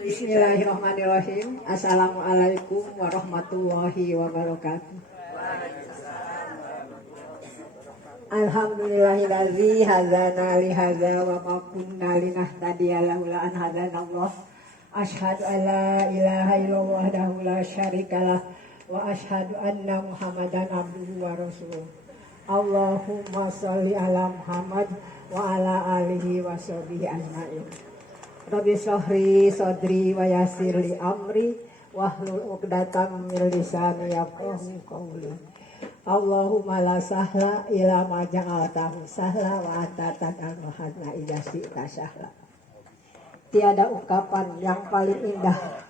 Bismillahirrahmanirrahim. Assalamualaikum warahmatullahi wabarakatuh. Alhamdulillahillazi hadzana li hadza wa ma kunna linahtadiya laula an hadanallah. Asyhadu an la ilaha illallah wahdahu la syarikalah wa asyhadu anna Muhammadan abduhu wa rasuluh. Allahumma sholli ala Muhammad wa ala alihi wa sahbihi ajmain. Rabbi shrahli sadri wa yassir li amri wahlul 'uqdatam min lisani yafqahu qawli. Allahumma la sahla ila ma ja'altahu sahla wa anta taj'alul hazna idza syi'ta sahla. Tiada ungkapan yang paling indah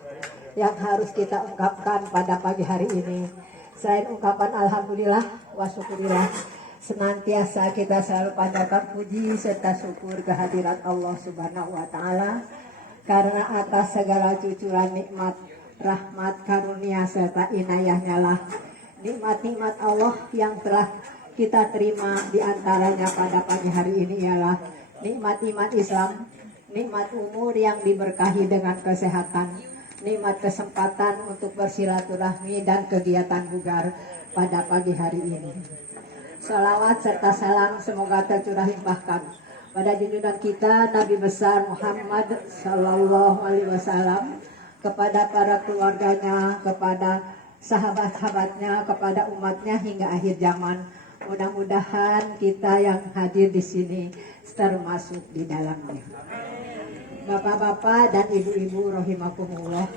yang harus kita ungkapkan pada pagi hari ini selain ungkapan alhamdulillah wa syukurillah. Senantiasa kita selalu panjatkan puji serta syukur kehadirat Allah Subhanahu wa taala karena atas segala cucuran nikmat, rahmat, karunia serta inayahnya lah nikmat-nikmat Allah yang telah kita terima di antaranya pada pagi hari ini ialah nikmat iman Islam, nikmat umur yang diberkahi dengan kesehatan, nikmat kesempatan untuk bersilaturahmi dan kegiatan bugar pada pagi hari ini. Salawat serta salam semoga tercurah limpahkan pada junjungan kita Nabi besar Muhammad Sallallahu Alaihi Wasallam, kepada para keluarganya, kepada sahabat-sahabatnya, kepada umatnya hingga akhir zaman. Mudah-mudahan kita yang hadir di sini termasuk di dalamnya. Bapak-bapak dan ibu-ibu rahimakumullah,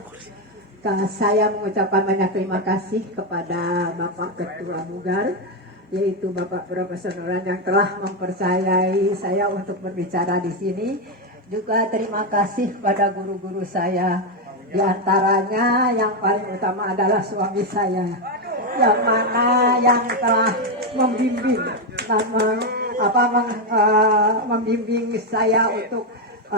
saya mengucapkan banyak terima kasih kepada Bapak Ketua Bugar, yaitu Bapak Profesor Nuran yang telah mempercayai saya untuk berbicara di sini. Juga terima kasih kepada guru-guru saya, di antaranya yang paling utama adalah suami saya, yang mana yang telah membimbing membimbing saya untuk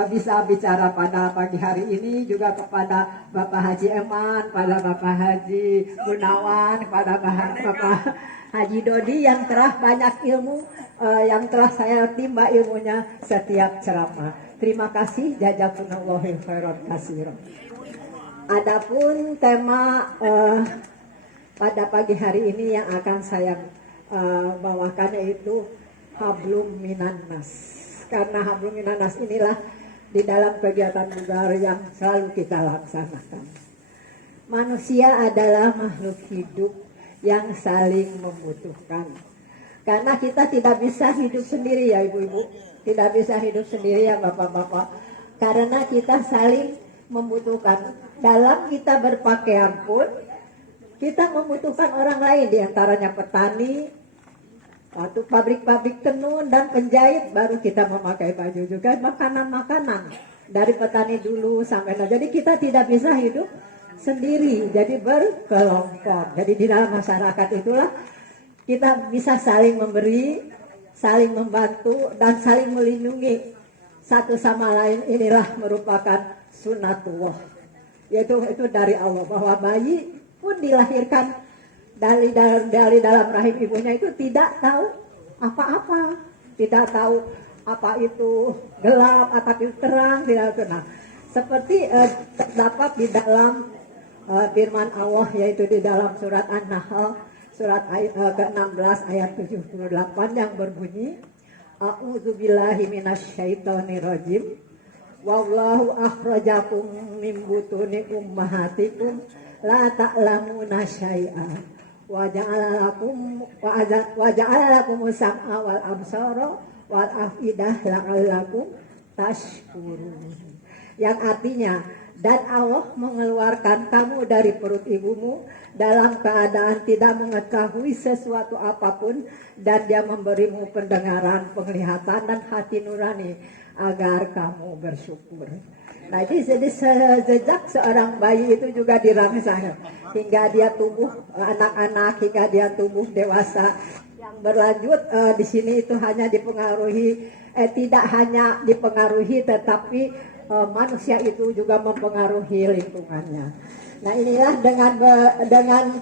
bisa bicara pada pagi hari ini. Juga kepada Bapak Haji Eman, pada Bapak Haji Gunawan, pada Bapak Haji Dodi yang telah banyak ilmu yang telah saya timba ilmunya setiap ceramah. Terima kasih, jazakumullahu khairan katsiran. Adapun tema pada pagi hari ini yang akan saya bawakan yaitu hablum minan nas. Karena hablum minan nas inilah di dalam kegiatan bugar yang selalu kita laksanakan. Manusia adalah makhluk hidup yang saling membutuhkan. Karena kita tidak bisa hidup sendiri ya ibu-ibu, tidak bisa hidup sendiri ya bapak-bapak. Karena kita saling membutuhkan. Dalam kita berpakaian pun kita membutuhkan orang lain, diantaranya petani, atau pabrik-pabrik tenun dan penjahit, baru kita memakai baju. Juga makanan-makanan dari petani dulu sampai nah. Jadi kita tidak bisa hidup sendiri, jadi berkelompok. Jadi di dalam masyarakat itulah kita bisa saling memberi, saling membantu dan saling melindungi satu sama lain. Inilah merupakan sunatullah, yaitu itu dari Allah, bahwa bayi pun dilahirkan dari dalam rahim ibunya itu tidak tahu apa-apa, tidak tahu apa itu gelap, apa itu terang, tidak tahu. Nah, seperti terdapat di dalam firman Allah, yaitu di dalam surat An-Nahl surat ke-16 ayat 78 yang berbunyi A'udzubillahi minasyaitonirrajim. Wallahu akhrajakum min butuni ummahatikum la ta'lamuna syai'a wa ja'ala lakum sam'a wal absara wal afidah la'allakum tashkurun. Yang artinya, dan Allah mengeluarkan kamu dari perut ibumu dalam keadaan tidak mengetahui sesuatu apapun, dan Dia memberimu pendengaran, penglihatan, dan hati nurani agar kamu bersyukur. Nah, jadi sejak seorang bayi itu juga dirangsang hingga dia tumbuh anak-anak, hingga dia tumbuh dewasa. Yang berlanjut di sini itu hanya dipengaruhi, tidak hanya dipengaruhi, tetapi manusia itu juga mempengaruhi lingkungannya. Nah, inilah dengan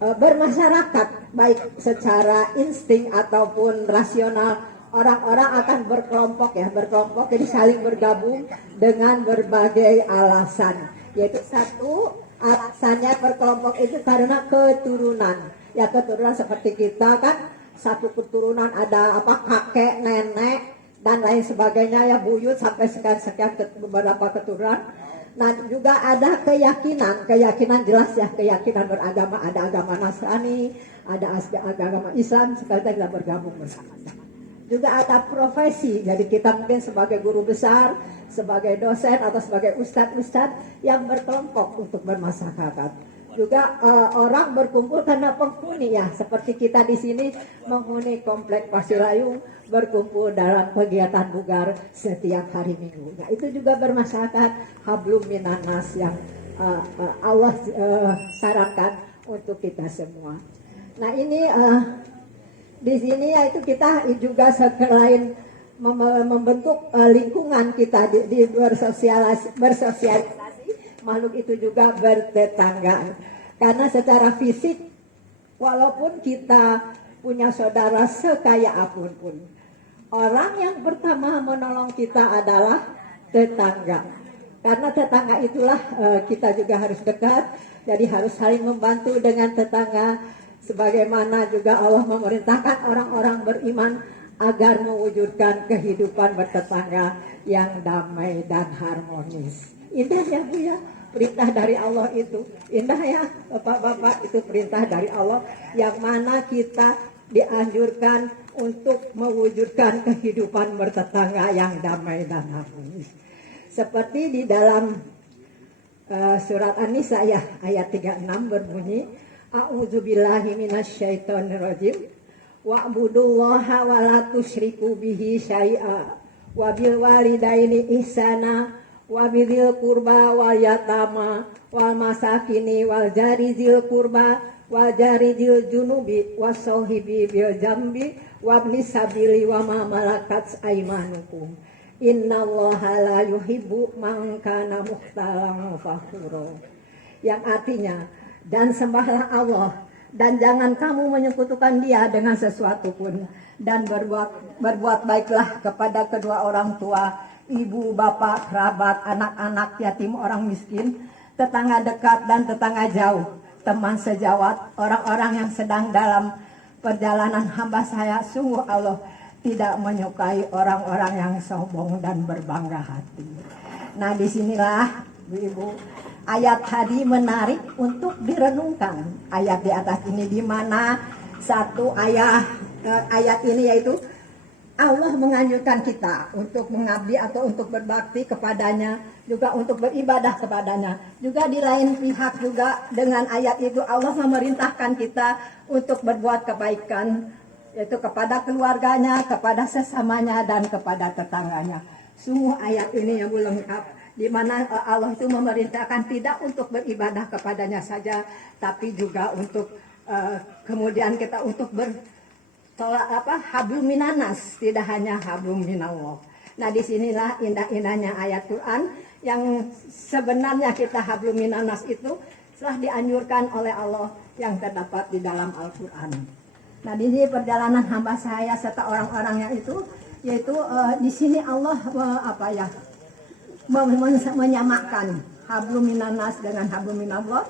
bermasyarakat baik secara insting ataupun rasional orang-orang akan berkelompok ya, berkelompok jadi saling bergabung dengan berbagai alasan. Yaitu satu, alasannya berkelompok itu karena keturunan. Ya keturunan seperti kita kan satu keturunan ada apa kakek, nenek dan lain sebagainya ya buyut sampai sekian beberapa keturunan. Nah juga ada keyakinan jelas ya, keyakinan beragama, ada agama Nasrani, ada agama Islam, sekali kita bergabung bersama. Juga ada profesi, jadi kita mungkin sebagai guru besar, sebagai dosen atau sebagai ustadz yang berkelompok untuk bermasyarakat. Juga orang berkumpul karena penghuni ya, seperti kita di sini menghuni komplek Pasirayung, berkumpul dalam kegiatan bugar setiap hari Minggu. Nah itu juga bermasyarakat hablum minanas yang Allah sarankan untuk kita semua. Nah ini di sini yaitu kita juga selain membentuk lingkungan kita di bersosialisasi, makhluk itu juga bertetangga. Karena secara fisik walaupun kita punya saudara sekaya apapun, orang yang pertama menolong kita adalah tetangga. Karena tetangga itulah kita juga harus dekat, jadi harus saling membantu dengan tetangga. Sebagaimana juga Allah memerintahkan orang-orang beriman agar mewujudkan kehidupan bertetangga yang damai dan harmonis. Indah ya Bu ya, perintah dari Allah itu. Indah ya Bapak-bapak, itu perintah dari Allah yang mana kita dianjurkan untuk mewujudkan kehidupan bertetangga yang damai dan harmonis. Seperti di dalam surat An-Nisa ya, ayat 36 berbunyi, A'udzubillahi minasyaitonirrajim. Wa'budullaha wa la tusyriku bihi syai'a wa bil walidaini ihsana wa bidzil qurba wal yatama wal masakini wal jari dzil qurba wal jari dzil junubi wasauhibi bil jambi wabni sabili wa ma malakat aymanukum. Innallaha la yuhibbu man kana mukhtalan fakhura. Yang artinya, dan sembahlah Allah dan jangan kamu menyekutukan Dia dengan sesuatu pun, dan berbuat baiklah kepada kedua orang tua, ibu, bapak, kerabat, anak-anak yatim, orang miskin, tetangga dekat dan tetangga jauh, teman sejawat, orang-orang yang sedang dalam perjalanan hamba saya. Sungguh Allah tidak menyukai orang-orang yang sombong dan berbangga hati. Nah disinilah ibu ayat tadi menarik untuk direnungkan. Ayat di atas ini di mana satu ayat ini yaitu Allah menganjurkan kita untuk mengabdi atau untuk berbakti kepadanya, juga untuk beribadah kepadanya. Juga di lain pihak juga dengan ayat itu Allah memerintahkan kita untuk berbuat kebaikan, yaitu kepada keluarganya, kepada sesamanya, dan kepada tetangganya. Sungguh ayat ini yang lengkap, di mana Allah itu memerintahkan tidak untuk beribadah kepadanya saja, tapi juga untuk kemudian kita untuk hablum minanas, tidak hanya hablum minallah. Nah disinilah indah-indahnya ayat Quran yang sebenarnya kita hablum minanas itu telah dianjurkan oleh Allah yang terdapat di dalam Al-Quran. Nah di sini perjalanan hamba saya serta orang-orangnya itu, yaitu di sini Allah menyamakan hablum minanas dengan hablum minallah.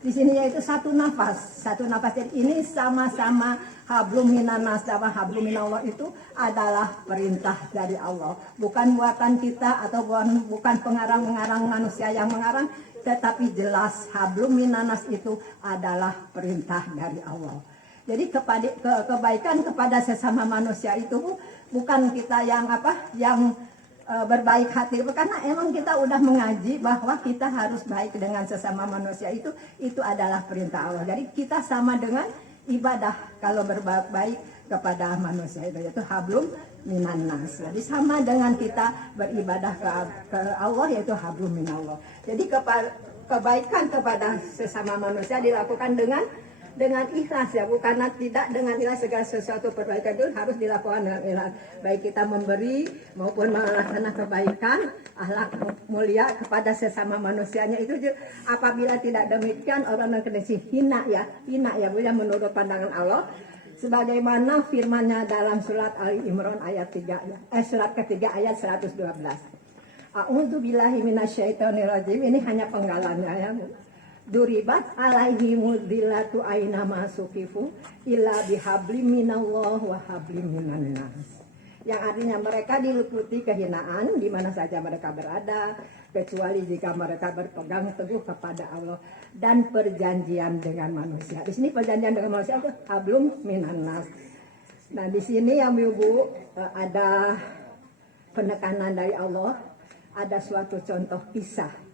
Di sini yaitu satu nafas. Jadi ini sama-sama hablum minanas sama hablum minallah itu adalah perintah dari Allah. Bukan buatan kita atau bukan pengarang-pengarang manusia yang mengarang, tetapi jelas hablum minanas itu adalah perintah dari Allah. Jadi kebaikan kepada sesama manusia itu bukan kita yang berbaik hati, karena emang kita udah mengaji bahwa kita harus baik dengan sesama manusia, itu adalah perintah Allah. Jadi kita sama dengan ibadah kalau berbaik kepada manusia itu, yaitu hablum minannas. Jadi sama dengan kita beribadah ke Allah, yaitu hablum minallah. Jadi kebaikan kepada sesama manusia dilakukan dengan ikhlas ya, bukan tidak dengan ikhlas. Segala sesuatu perbaikan itu harus dilakukan dengan ikhlas, baik kita memberi maupun melaksanakan kebaikan, akhlak mulia kepada sesama manusianya. Itu apabila tidak demikian orang yang kena hina ya Bu ya, menurut pandangan Allah. sebagaimana firman-Nya dalam surat Ali Imran ayat 3 surat ketiga ayat 112. A'udzubillahi minasyaitonirrajim. Ini hanya penggalannya ya, Bu. Duribat alaihimul dzillatu aina masukifu illa bihablim minallah wa hablim minan nas. Yang artinya mereka diliputi kehinaan di mana saja mereka berada, kecuali jika mereka berpegang teguh kepada Allah dan perjanjian dengan manusia. Di sini perjanjian dengan manusia itu hablum minan nas. Nah, di sini yang Ibu ada penekanan dari Allah, ada suatu contoh kisah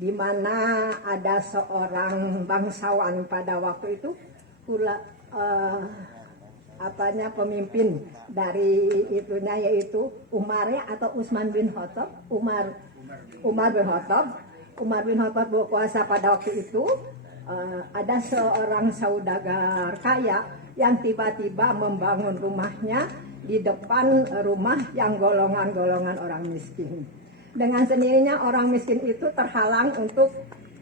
di mana ada seorang bangsawan pada waktu itu pemimpin dari itunya yaitu Umar ya, atau Utsman bin Khattab. Umar bin Khattab berkuasa pada waktu itu. Ada seorang saudagar kaya yang tiba-tiba membangun rumahnya di depan rumah yang golongan-golongan orang miskin. Dengan sendirinya orang miskin itu terhalang untuk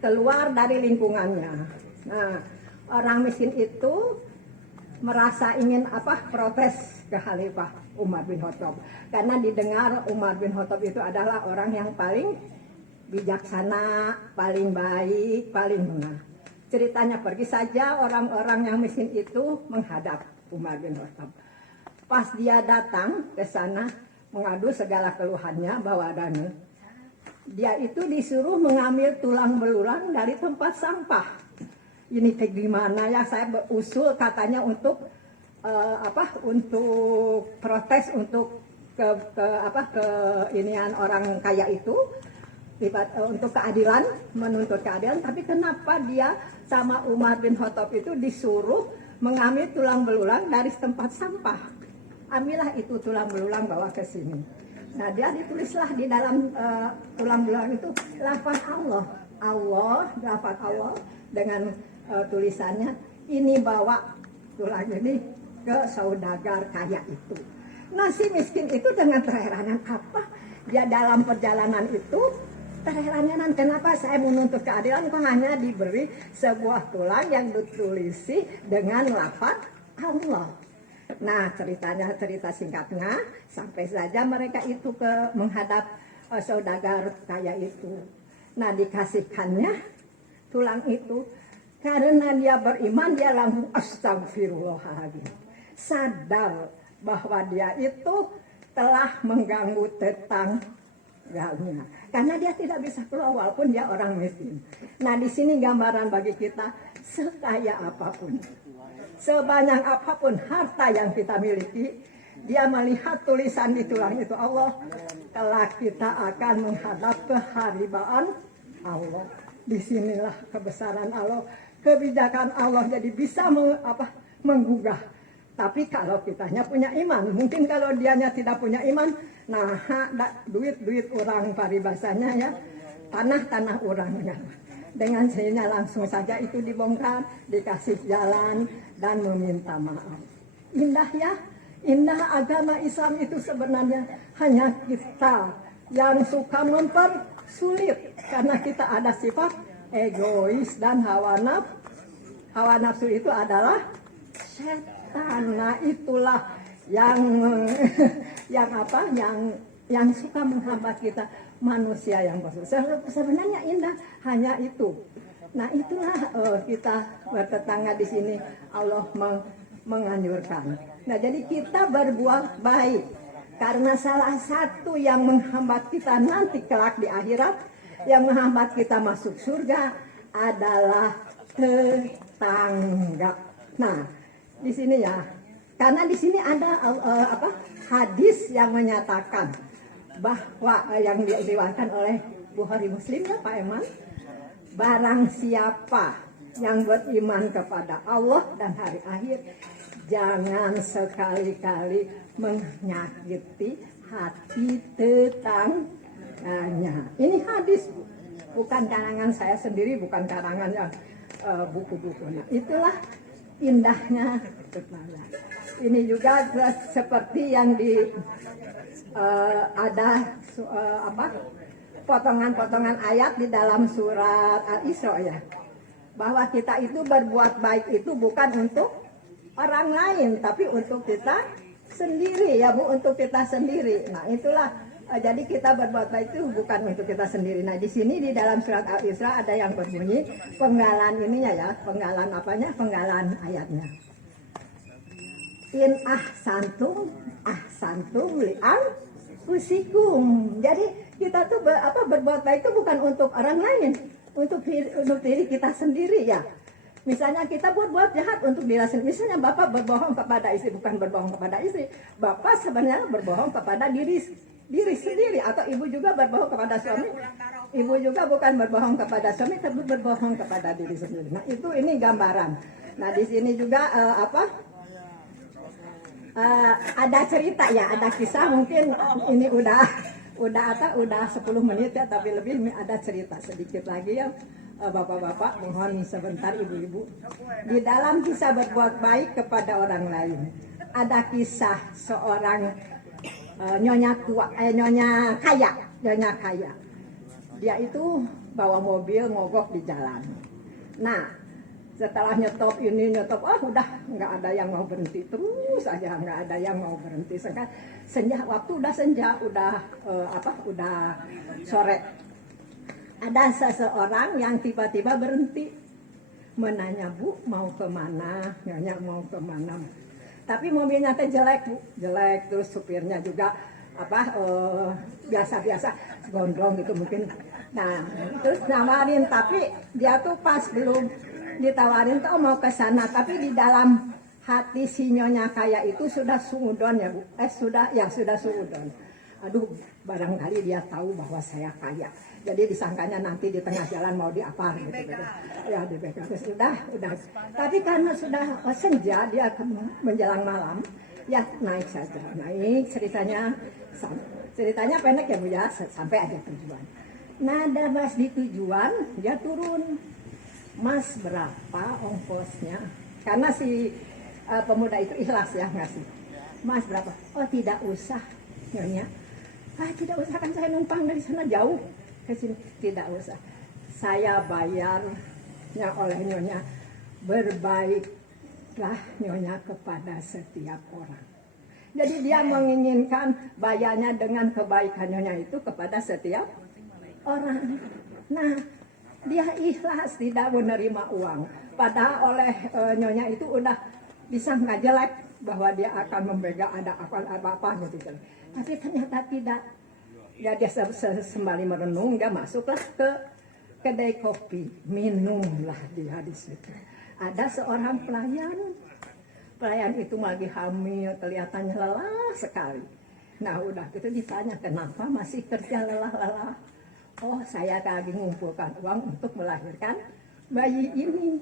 keluar dari lingkungannya. Nah, orang miskin itu merasa ingin protes ke Khalifah Umar bin Khattab, karena didengar Umar bin Khattab itu adalah orang yang paling bijaksana, paling baik, paling benar. Ceritanya, pergi saja orang-orang yang miskin itu menghadap Umar bin Khattab. Pas dia datang ke sana mengadu segala keluhannya bahwa dia itu disuruh mengambil tulang belulang dari tempat sampah. Ini kayak gimana ya, saya berusul katanya untuk untuk protes untuk ke inian orang kaya itu, untuk keadilan, menuntut keadilan. Tapi kenapa dia sama Umar bin Khattab itu disuruh mengambil tulang belulang dari tempat sampah? Ambillah itu tulang belulang, bawa ke sini. Nah, dia ditulislah di dalam tulang belulang itu lafaz Allah, lafaz Allah dengan tulisannya, ini bawa tulang ini ke saudagar kaya itu. Nah, si miskin itu dengan keheranan apa? Dia dalam perjalanan itu keheranan, kenapa saya menuntut keadilan kok hanya diberi sebuah tulang yang ditulisi dengan lafaz Allah. Nah, cerita singkatnya, sampai saja mereka itu menghadap saudagar kaya itu. Nah, dikasihkannya tulang itu. Karena dia beriman, dia langsung astagfirullahaladzim. Sadar bahwa dia itu telah mengganggu tetangganya. Karena dia tidak bisa keluar walaupun dia orang miskin. Nah, di sini gambaran bagi kita, sekaya apapun, sebanyak apapun harta yang kita miliki, dia melihat tulisan di tulang itu Allah, kelak kita akan menghadap keharibaan Allah. Disinilah kebesaran Allah, kebijakan Allah, jadi bisa menggugah. Tapi kalau kitanya punya iman, mungkin kalau dianya tidak punya iman, nah duit orang paribasanya ya, tanah orangnya. Dengan sehingga langsung saja itu dibongkar, dikasih jalan dan meminta maaf. Indah ya, indah agama Islam itu sebenarnya. Hanya kita yang suka mempersulit karena kita ada sifat egois dan hawa nafsu. Hawa nafsu itu adalah setan. Nah, itulah yang yang suka menghambat kita, manusia yang bersulit. Sebenarnya indah hanya itu. Nah, itulah kita bertetangga di sini Allah menganjurkan. Nah, jadi kita berbuat baik, karena salah satu yang menghambat kita nanti kelak di akhirat, yang menghambat kita masuk surga adalah tetangga. Nah, di sini ya, karena di sini ada hadis yang menyatakan bahwa yang diriwayatkan oleh Bukhari Muslim ya Pak Eman, barang siapa yang beriman kepada Allah dan hari akhir, jangan sekali-kali menyakiti hati tetangganya. Ini hadis, bukan karangan saya sendiri, bukan karangan yang buku-buku. Nah, itulah indahnya tetangga. Ini juga seperti yang ada potongan-potongan ayat di dalam surat Al-Isra ya, bahwa kita itu berbuat baik itu bukan untuk orang lain, tapi untuk kita sendiri ya Bu, untuk kita sendiri. Nah itulah jadi kita berbuat baik itu bukan untuk kita sendiri. Nah di sini di dalam surat Al-Isra ada yang berbunyi penggalan ininya ya, penggalan apanya? Penggalan ayatnya. In ahsantum li'an usikum. Jadi kita tuh berbuat baik itu bukan untuk orang lain, untuk diri kita sendiri ya. Misalnya kita buat jahat untuk diri sendiri. Misalnya Bapak berbohong kepada istri, bukan berbohong kepada istri. Bapak sebenarnya berbohong kepada diri sendiri. Atau ibu juga berbohong kepada suami. Ibu juga bukan berbohong kepada suami, tapi berbohong kepada diri sendiri. Nah itu ini gambaran. Nah di sini juga ada cerita ya, ada kisah, mungkin ini udah 10 menit ya, tapi lebih ada cerita sedikit lagi ya. Bapak-bapak, mohon sebentar ibu-ibu. Di dalam kisah berbuat baik kepada orang lain, ada kisah seorang nyonya kaya. Dia itu bawa mobil mogok di jalan. Nah, setelah nyetop, udah nggak ada yang mau berhenti, terus aja nggak ada yang mau berhenti. Waktu udah senja, udah sore. Ada seseorang yang tiba-tiba berhenti menanya, Bu mau kemana? Nyonya mau kemana? Tapi mobilnya teh jelek Bu, jelek, terus supirnya juga biasa-biasa, gondrong gitu mungkin. Nah, terus nawarin, tapi dia tuh pas belum ditawarin tuh mau ke sana, tapi di dalam hati si nyonya kaya itu sudah suudon ya Bu. Sudah suudon. Aduh, barangkali dia tahu bahwa saya kaya. Jadi disangkanya nanti di tengah jalan mau diapar gitu. Ya dibegal. Sudah. Tapi karena sudah senja, dia menjelang malam, ya naik saja. Naik, ceritanya pendek ya Bu ya, sampai aja tujuan. Nah, pas di tujuan, dia turun. Mas, berapa ongkosnya? Karena si pemuda itu ikhlas ya ngasih. Mas, berapa? Oh, tidak usah, nyonya. Tidak usah, kan saya numpang dari sana jauh ke sini. Tidak usah. Saya bayarnya oleh nyonya. Berbaiklah nyonya kepada setiap orang. Jadi dia menginginkan bayarnya dengan kebaikan nyonya itu kepada setiap orang. Nah, dia ikhlas tidak menerima uang. Padahal oleh nyonya itu udah disangka jelek bahwa dia akan membegal ada apa-apa gitu. Tapi ternyata tidak. Ya dia sembari merenung, dia masuklah ke kedai kopi, minumlah dia di situ. Ada seorang pelayan itu lagi hamil, kelihatannya lelah sekali. Nah udah gitu ditanya, kenapa masih kerja lelah-lelah? Oh, saya lagi mengumpulkan uang untuk melahirkan bayi ini.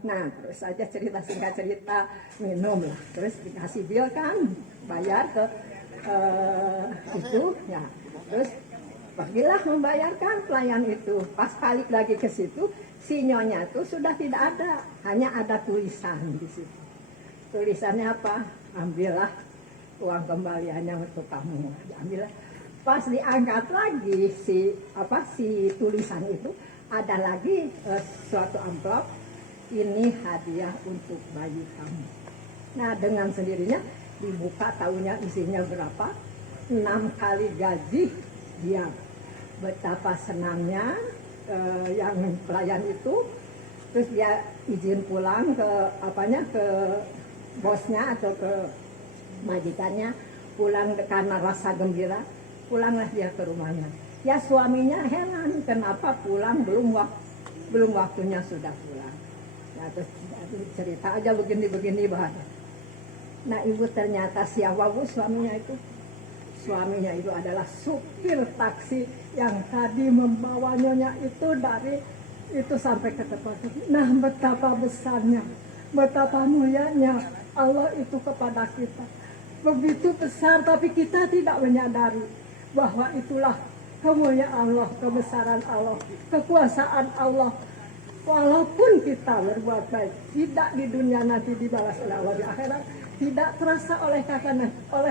Nah terus saja singkat cerita, minum lah, terus dikasih bil kan, bayar ke itu ya. Terus pergilah membayarkan pelayan itu. Pas balik lagi ke situ, si nyonya itu sudah tidak ada, hanya ada tulisan di situ. Tulisannya apa? Ambillah uang kembaliannya untuk kamu. Ambillah. Pas diangkat lagi si tulisan itu, ada lagi suatu amplop, ini hadiah untuk bayi kamu. Nah dengan sendirinya dibuka, tahunya isinya berapa? 6 kali gaji dia. Betapa senangnya yang pelayan itu. Terus dia izin pulang ke bosnya atau ke majikannya, pulang karena rasa gembira. Pulanglah dia ke rumahnya. Ya suaminya heran, kenapa pulang belum waktunya sudah pulang. Nah, terus cerita aja begini bahasa. Nah ibu, ternyata siapa Bu suaminya itu? Suaminya itu adalah supir taksi yang tadi membawa nyonya itu dari itu sampai ke tempat itu. Nah betapa besarnya, betapa mulianya Allah itu kepada kita. Begitu besar, tapi kita tidak menyadari bahwa itulah kemuliaan Allah, kebesaran Allah, kekuasaan Allah. Walaupun kita berbuat baik, tidak di dunia nanti dibalas oleh Allah di akhirat, tidak terasa oleh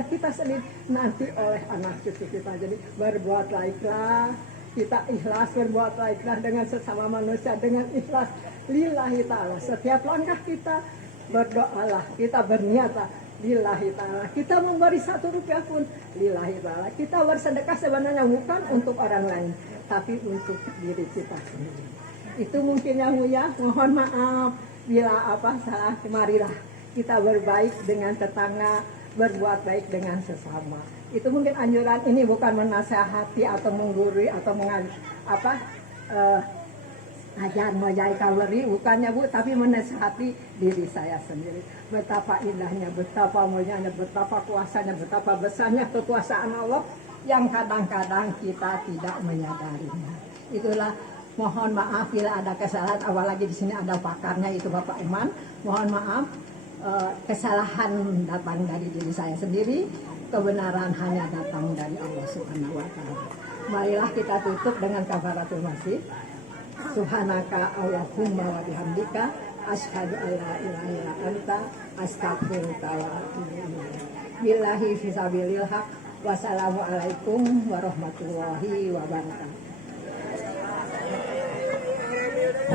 kita sendiri, nanti oleh anak cucu kita. Jadi berbuat baiklah, kita ikhlas, berbuat baiklah dengan sesama manusia dengan ikhlas lillahi ta'ala. Setiap langkah kita berdoalah, kita berniatlah lillahi ta'ala. Kita memberi 1 rupiah pun lillahi ta'ala. Kita bersedekah sebenarnya bukan untuk orang lain, tapi untuk diri kita sendiri. Itu mungkin yang mulia, mohon maaf bila salah, marilah kita berbaik dengan tetangga, berbuat baik dengan sesama. Itu mungkin anjuran, ini bukan menasehati atau menggurui atau ajar mojai kaleri, bukannya Bu, tapi menasehati diri saya sendiri. Betapa indahnya, betapa mulianya, betapa kuasanya, betapa besarnya kekuasaan Allah yang kadang-kadang kita tidak menyadarinya. Itulah, mohon maaf bila ada kesalahan, apalagi di sini ada pakarnya itu Bapak Iman. Mohon maaf, kesalahan datang dari diri saya sendiri, kebenaran hanya datang dari Allah Subhanahu wa taala. Marilah kita tutup dengan kafaratul masjid. Subhanaka Allahumma wa bihamdika asyhadu an la ilaha illa anta astaghfiruka wa atubu ilaik. Billahi fisabilil haq. Wassalamualaikum warahmatullahi wabarakatuh.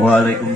Waalaikumsalam.